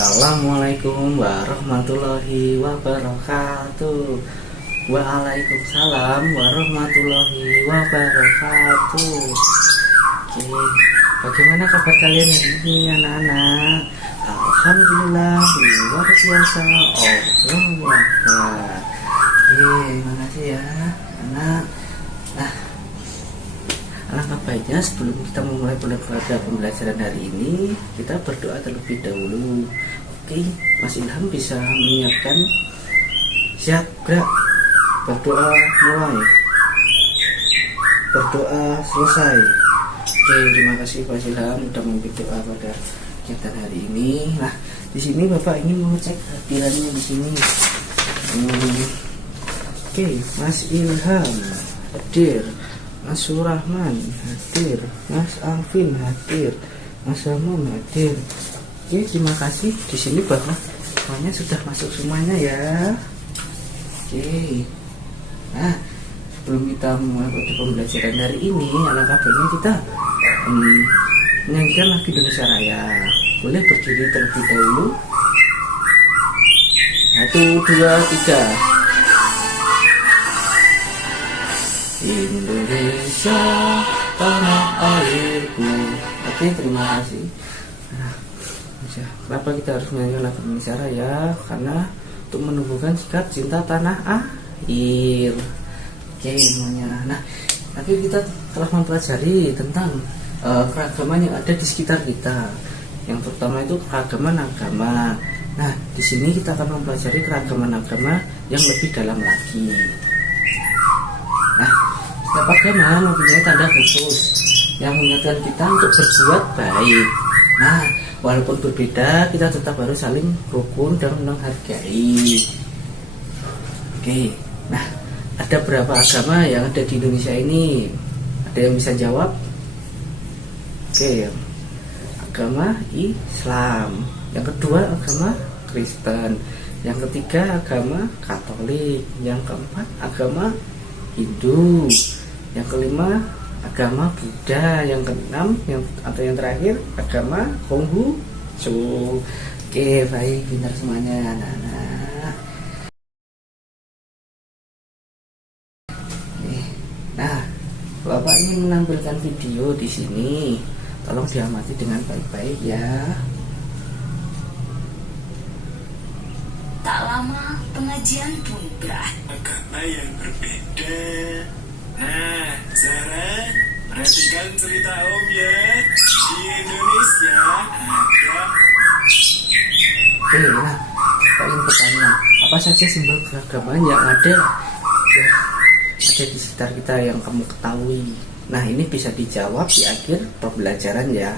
Assalamualaikum warahmatullahi wabarakatuh. Waalaikumsalam warahmatullahi wabarakatuh. Oke, bagaimana kabar kalian hari ini anak-anak? Alhamdulillah luar biasa. Allah Akbar. Makasih ya anak. Alangkah baiknya sebelum kita memulai pembelajaran hari ini, kita berdoa terlebih dahulu. Oke, Mas Ilham bisa menyiapkan. Siap, gerak. Berdoa mulai. Berdoa selesai. Oke, terima kasih Mas Ilham sudah memberi doa pada kegiatan hari ini. Nah, di sini Bapak ingin mengecek hadirannya di sini. Oke, Mas Ilham hadir. Mas Surahman hadir, Mas Alvin hadir, Mas Ramon hadir. Oke, terima kasih. Di sini bahwa semuanya sudah masuk semuanya ya. Oke. Nah, sebelum kita mulai pembelajaran hari ini, alangkah baiknya kita menyanyikan lagu Indonesia Raya. Boleh berdiri terlebih dahulu. 1, 2, 3. Indonesia tanah airku. Oke, terima kasih. Nah, kenapa kita harus menyanyikan lagu Indonesia Raya? Karena untuk menumbuhkan sikap cinta tanah air. Oke, semuanya. Nah, tapi kita telah mempelajari tentang keragaman yang ada di sekitar kita. Yang pertama itu keragaman agama. Nah, di sini kita akan mempelajari keragaman agama yang lebih dalam lagi. Nah, setiap agama mempunyai tanda khusus yang mengingatkan kita untuk berbuat baik. Nah, walaupun berbeda, kita tetap harus saling rukun dan menghargai. Oke, nah, ada berapa agama yang ada di Indonesia ini? Ada yang bisa jawab? Oke, agama Islam. Yang kedua agama Kristen. Yang ketiga agama Katolik. Yang keempat agama Hindu. Yang kelima agama Buddha. Yang keenam yang terakhir agama Konghucu. Oke, baik, pintar semuanya anak-anak. Nah, Bapak ingin menampilkan video di sini. Tolong diamati dengan baik-baik ya. Tak lama pengajian pun berakhir. Agama yang berbeda. Nah, Zara, perhatikan cerita Om ya. Di Indonesia ada. Nah, Pak ingin bertanya, apa saja simbol keragaman yang ada di sekitar kita yang kamu ketahui? Nah, ini bisa dijawab di akhir pembelajaran ya.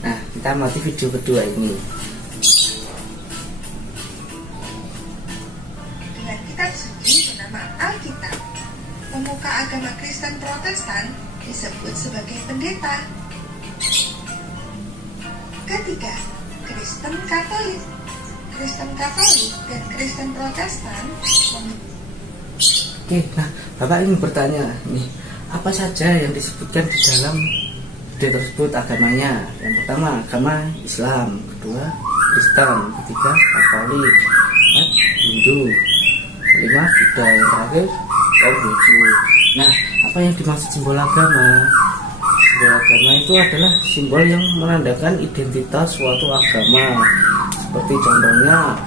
Nah, kita amati video kedua ini. Dengan kitab suci bernama Alkitab, pemuka agama Kristen Protestan disebut sebagai pendeta. Ketiga, Kristen Katolik. Kristen Katolik dan Kristen Protestan Oke, nah, Bapak ingin bertanya nih, apa saja yang disebutkan di dalam video tersebut agamanya? Yang pertama agama Islam, kedua Kristen, ketiga Katolik, keempat Hindu, kelima Buddha, yang terakhir Konghucu. Nah, apa yang dimaksud simbol agama? Simbol agama itu adalah simbol yang menandakan identitas suatu agama. Seperti contohnya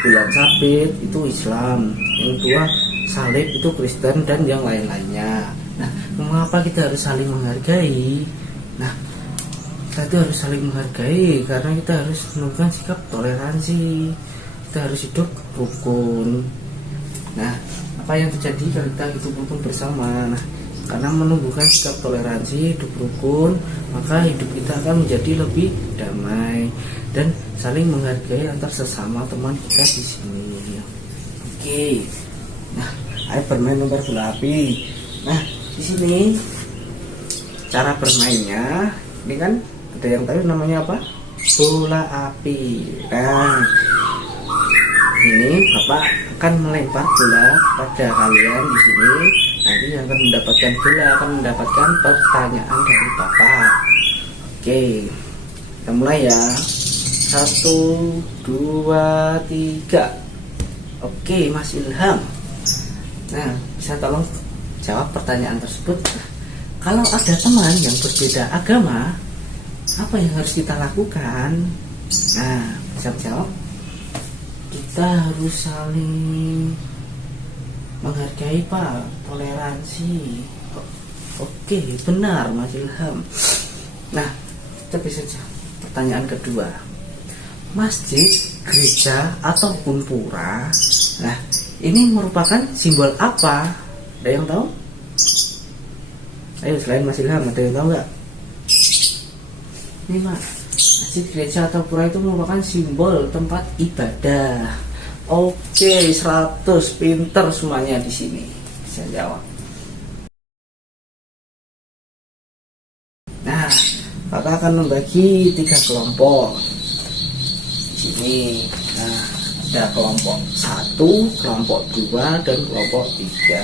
bulan sabit itu Islam, yang kedua salib itu Kristen, dan yang lain-lainnya. Nah, mengapa kita harus saling menghargai? Nah, kita itu harus saling menghargai karena kita harus menunjukkan sikap toleransi. Kita harus hidup rukun. Nah, apa yang terjadi kalau kita hidup rukun bersama? Nah, karena menumbuhkan sikap toleransi, hidup rukun, maka hidup kita akan menjadi lebih damai dan saling menghargai antar sesama teman kita di sini. Oke. Nah, ayo bermain lempar bola api. Nah, di sini cara bermainnya, ini kan ada yang tahu namanya apa? Bola api. Nah, ini Bapak akan melempar bola pada kalian di sini. Nanti yang akan mendapatkan bola akan mendapatkan pertanyaan dari Bapak. Oke, kita mulai ya. 1, 2, 3. Oke, Mas Ilham. Nah, bisa tolong jawab pertanyaan tersebut. Kalau ada teman yang berbeda agama, apa yang harus kita lakukan? Nah, bisa jawab. Kita harus saling menghargai, Pak. Toleransi. Oke, benar Mas Ilham. Nah, kita bisa jawab pertanyaan kedua. Masjid, gereja, ataupun pura, nah ini merupakan simbol apa? Ada yang tahu? Ayo, selain Mas Ilham, ada yang tahu nggak? Ini Mas, masjid, gereja, atau pura itu merupakan simbol tempat ibadah. Oke, 100, pinter semuanya di sini. Bisa jawab. Nah, Kakak akan membagi 3 kelompok. Sini, nah, ada kelompok 1, kelompok 2, dan kelompok 3.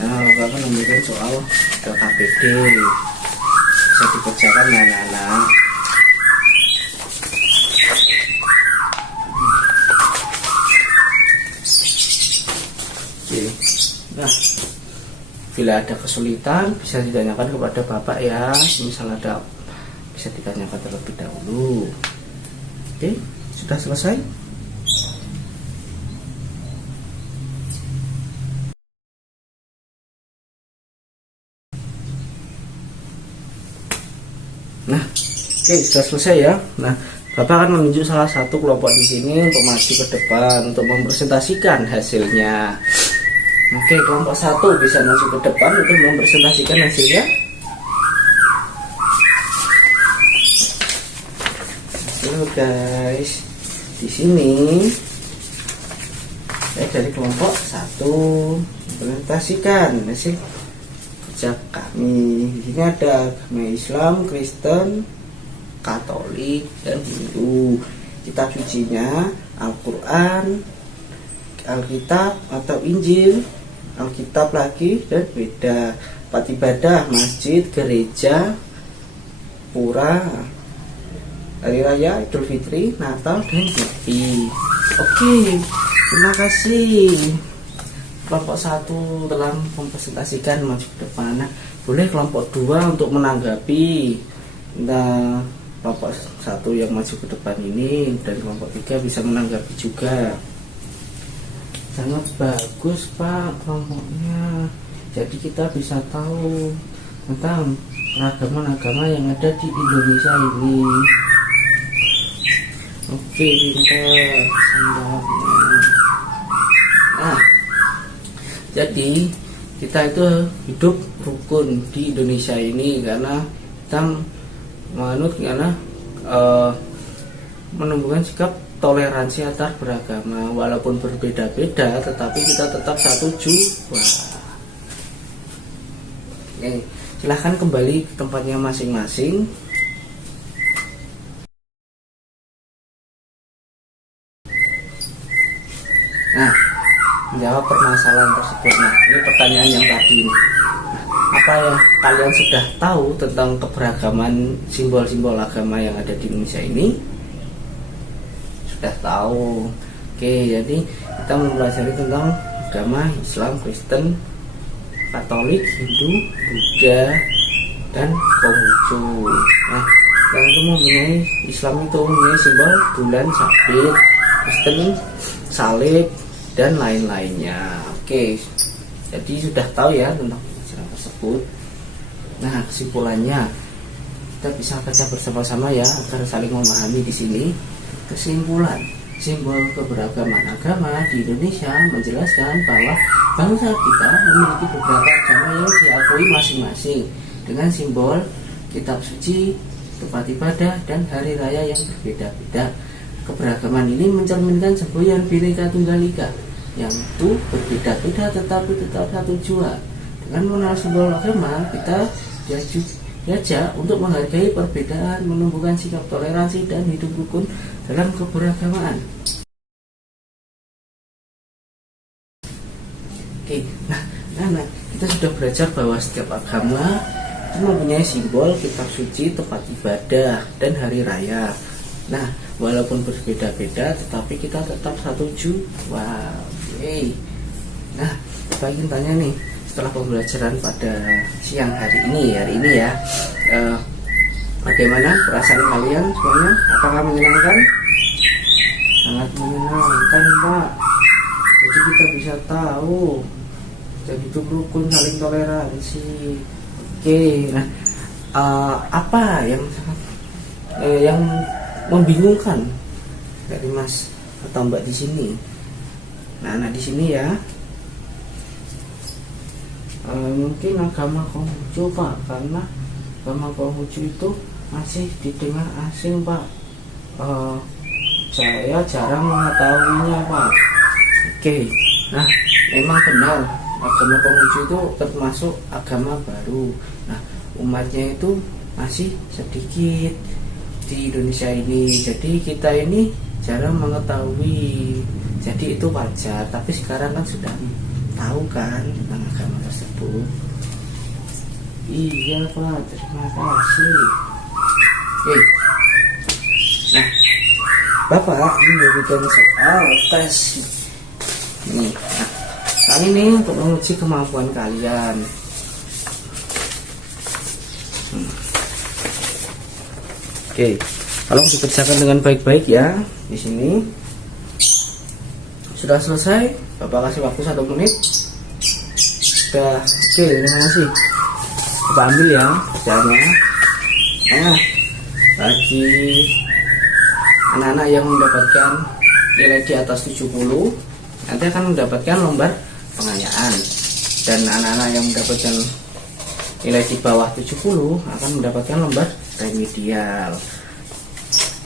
Nah, Kakak akan memberikan soal ke KPD, bisa dikerjakan ya anak-anak. Oke. Nah, bila ada kesulitan bisa ditanyakan kepada Bapak ya. Misal ada, bisa ditanyakan terlebih dahulu. Oke, sudah selesai? Nah, oke, sudah selesai ya. Nah, Bapak akan menunjuk salah satu kelompok di sini untuk maju ke depan untuk mempresentasikan hasilnya. Oke, kelompok 1 bisa maju ke depan untuk mempresentasikan hasilnya. Halo guys, di sini saya dari kelompok 1 mempresentasikan hasil kerja kami. Di sini ada agama Islam, Kristen, Katolik, dan Hindu. Kitab sucinya Al-Quran, Alkitab atau Injil, Alkitab lagi, dan beda. Tempat ibadah, masjid, gereja, pura, hari raya, Idul Fitri, Natal, dan Nyepi. Oke, terima kasih. Kelompok 1 telah mempresentasikan maju ke depan. Nah, boleh kelompok 2 untuk menanggapi. Nah, kelompok 1 yang maju ke depan ini dan kelompok 3 bisa menanggapi juga. Sangat bagus Pak kelompoknya. Jadi kita bisa tahu tentang keragaman agama yang ada di Indonesia ini. Oke, pintar. Nah, jadi kita itu hidup rukun di Indonesia ini karena kita menumbuhkan sikap toleransi antar beragama. Walaupun berbeda-beda, tetapi kita tetap satu jua. Oke, silahkan kembali ke tempatnya masing-masing. Nah, menjawab permasalahan tersebut. Nah, ini pertanyaan yang tadi ini. Apa ya kalian sudah tahu tentang keberagaman simbol-simbol agama yang ada di Indonesia ini? Sudah tahu. Oke, jadi kita mempelajari tentang agama Islam, Kristen, Katolik, Hindu, Buddha, dan Konghucu. Nah, yang itu mempunyai Islam itu mempunyai simbol bulan sabit, Kristen salib, dan lain-lainnya. Oke, jadi sudah tahu ya tentang pelajaran tersebut. Nah, kesimpulannya kita bisa baca bersama-sama ya agar saling memahami di sini. Kesimpulan, simbol keberagaman agama di Indonesia menjelaskan bahwa bangsa kita memiliki beberapa agama yang diakui masing-masing dengan simbol kitab suci, tempat ibadah, dan hari raya yang berbeda-beda. Keberagaman ini mencerminkan semboyan Bhinneka Tunggal Ika yang itu berbeda-beda tetapi tetap satu jua. Dengan mengenal simbol agama, kita diajak untuk menghargai perbedaan, menumbuhkan sikap toleransi, dan hidup rukun dalam keberagaman. Oke, nah, kita sudah belajar bahwa setiap agama itu mempunyai simbol kitab suci, tempat ibadah, dan hari raya. Nah, walaupun berbeda-beda, tetapi kita tetap satu jua. Nah, Bapak ingin tanya nih, setelah pembelajaran pada siang hari ini ya, bagaimana perasaan kalian semuanya? Apakah menyenangkan? Sangat menyenangkan, Pak. Jadi kita bisa tahu dan hidup rukun, saling toleransi. Oke, nah apa yang membingungkan dari Mas atau Mbak di sini? Nah di sini ya, mungkin agama Konghucu, Pak, karena agama Konghucu itu masih didengar asing, Pak. Saya jarang mengetahuinya, Pak. Oke, nah memang benar agama Konghucu itu termasuk agama baru. Nah umatnya itu masih sedikit di Indonesia ini, jadi kita ini jarang mengetahui. Jadi itu wajar, tapi sekarang kan sudah tahu kan tentang agama tersebut. Iya, Pak, terima kasih. Oke. Nah, Bapak ini memberikan soal tes nih. Nah, kali ini untuk menguji kemampuan kalian. Oke, kalau dikerjakan dengan baik-baik ya. Di sini sudah selesai. Bapak kasih waktu 1 menit. Sudah. Oke, terima kasih. Bapak ambil ya kerjaannya. Nah, bagi anak-anak yang mendapatkan nilai di atas 70 nanti akan mendapatkan lembar pengayaan, dan anak-anak yang mendapatkan nilai di bawah 70 akan mendapatkan lembar remedial.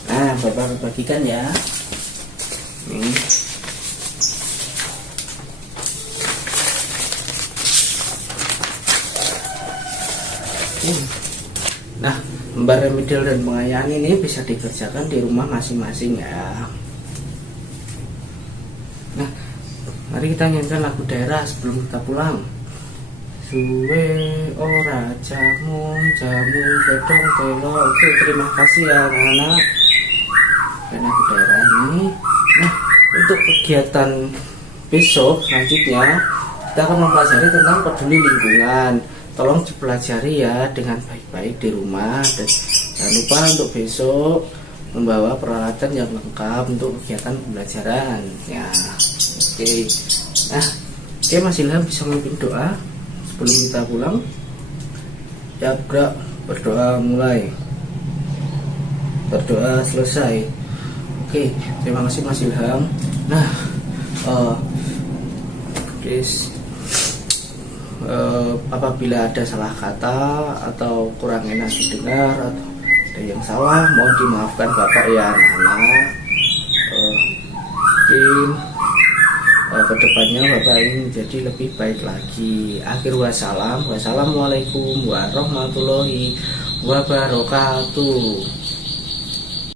Nah, Bapak bagikan ya. Ini. Nah, lembar remedial dan pengayaan ini bisa dikerjakan di rumah masing-masing ya. Nah, mari kita nyanyikan lagu daerah sebelum kita pulang. Suwe ora jamu gedong telo. Oke, terima kasih ya anak-anak. Dan lagu daerah ini. Nah, untuk kegiatan besok selanjutnya kita akan mempelajari tentang peduli lingkungan. Tolong dipelajari ya dengan baik-baik di rumah, dan jangan lupa untuk besok membawa peralatan yang lengkap untuk kegiatan pembelajaran ya. Oke. Nah, oke, Mas Ilham bisa memimpin doa sebelum kita pulang. Ya, gerak berdoa mulai. Berdoa selesai. Oke, terima kasih Mas Ilham. Nah, guys, apabila ada salah kata atau kurang enak didengar atau ada yang salah, mohon dimaafkan Bapak ya anak-anak. Mungkin kedepannya Bapak ingin menjadi lebih baik lagi. Akhir wassalam. Wassalamualaikum warahmatullahi wabarakatuh.